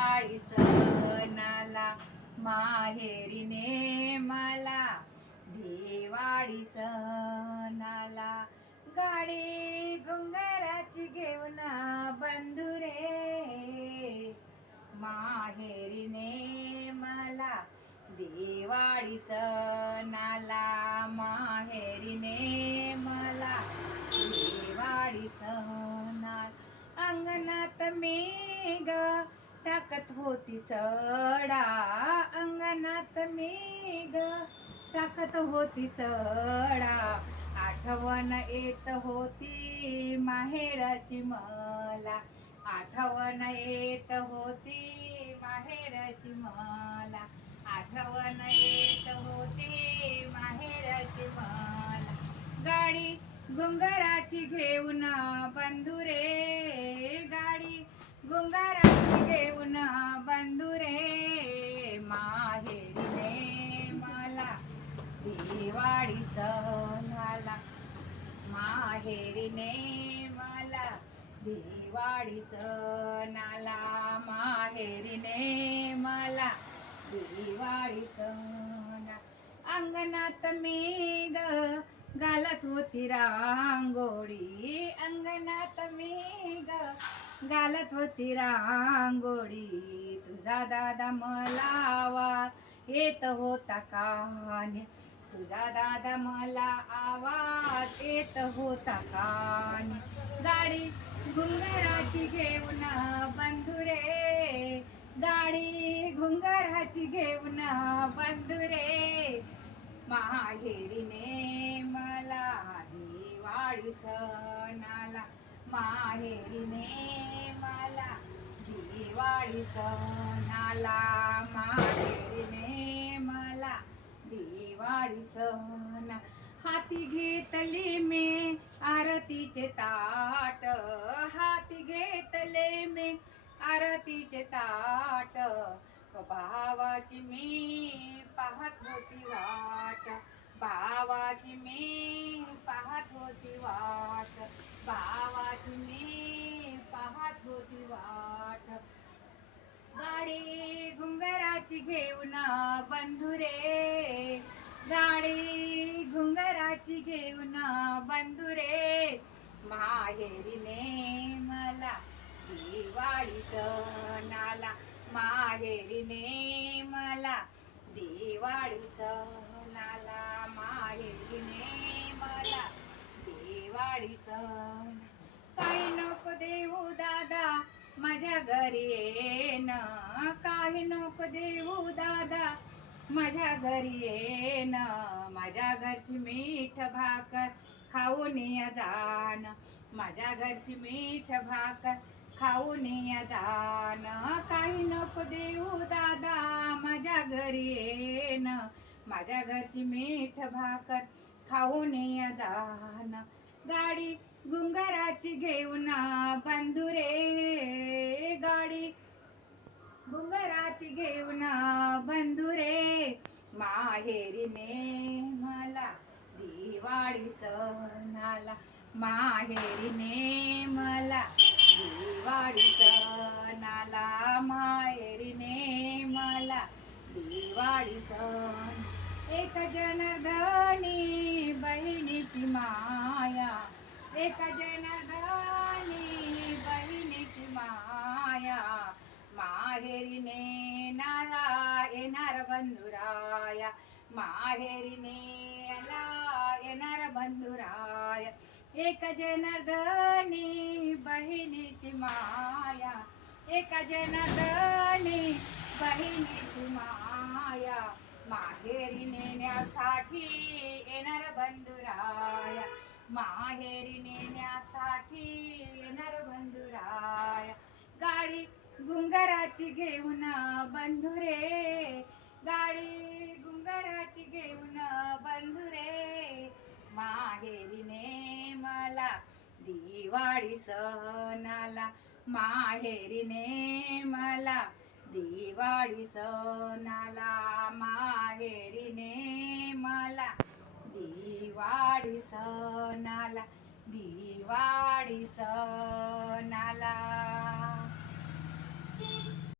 दिवाळी सणाला माहेरीने मला दिवाळी सणाला गाडी घुंगराची घेऊन बंधुरे माहेरीने मला दिवाळी सणाला माहेरीने मला दिवाळी सणाला अंगणात मेघ टाकत होती सडा अंगणात मेघ टाकत होती सडा आठवण येत होती माहेराची मला आठवण येत होती माहेराची मला आठवण येत होती माहेराची मला गाडी घुंगराची घेऊन बंधुरे गाडी घुंगराची घेऊन बंधुरे माहेरीने मला दिवाळी सणाला माहेरीने मला दिवाळी सणाला माहेरीने मला दिवाळी सणा अंगणात मेघ घालत होती रांगोळी अंगणात मेघ घालत होती रांगोळी तुझा दादा मला वाद येत होता कानी तुझा दादा मला आवाज येत होता कानी गाडी घुंगराची घेऊन बंधुरे गाडी घुंगराची घेऊन बंधुरे माहेरीने मला दिवाळी सणाला माहेरीने मला दिवाळी सणाला माहेरीने मला दिवाळी सण हाती घेतले मी आरतीचे ताट हाती घेतले मी आरतीचे ताट भावाची मी पाहत होती वाट भावाची मी पाहत होती वाट भावाची मी पाहत होती वाट गाडी घुंगराची घेऊन बंधुरे गाडी घुंगराची घेऊन बंधुरे माहेरीने मला दिवाळी सणाला माहेरीने मला दिवाळी सणाला माहेरीने मला दिवाळी सण काही नको देऊ दादा माझ्या घरी येन काही नको देऊ दादा माझ्या घरी येन माझ्या घरची मीठ भाकर खाऊन या जाण माझ्या घरची मीठ भाकर खाऊन या जाण काही नको देऊ दादा माझ्या घरी येन माझ्या घरची मीठ भाकर खाऊन या जाण गाडी घुंगराची घेऊन बंधुरे गाडी घुंगराची घेऊन बंधुरे माहेरीने मला दिवाळी सणाला माहेरीने मला दिवाळी सणाला माहेरीने मला दिवाळी सण एक जनार्दनी बहिणीची माया एक जनार्दनी बहिणीची माया माहेरीने नाला येणार बंधुराया माहेरीने आला येणार बंधुराया एक जनार्दनी बहिणीची माया एक जनार्दनी बहिणीची माया माहेरी नेण्यासाठी येणार बंधुराया माहेरी नेण्यासाठी येणार बंधुराया गाडी घुंगराची घेऊन बंधुरे गाडी घुंगराची घेऊन बंधुरे माहेरीने मला दिवाळी सणाला माहेरीने मला दिवाळी सणाला माहेरीने मला दिवाळी सणाला दिवाळी सण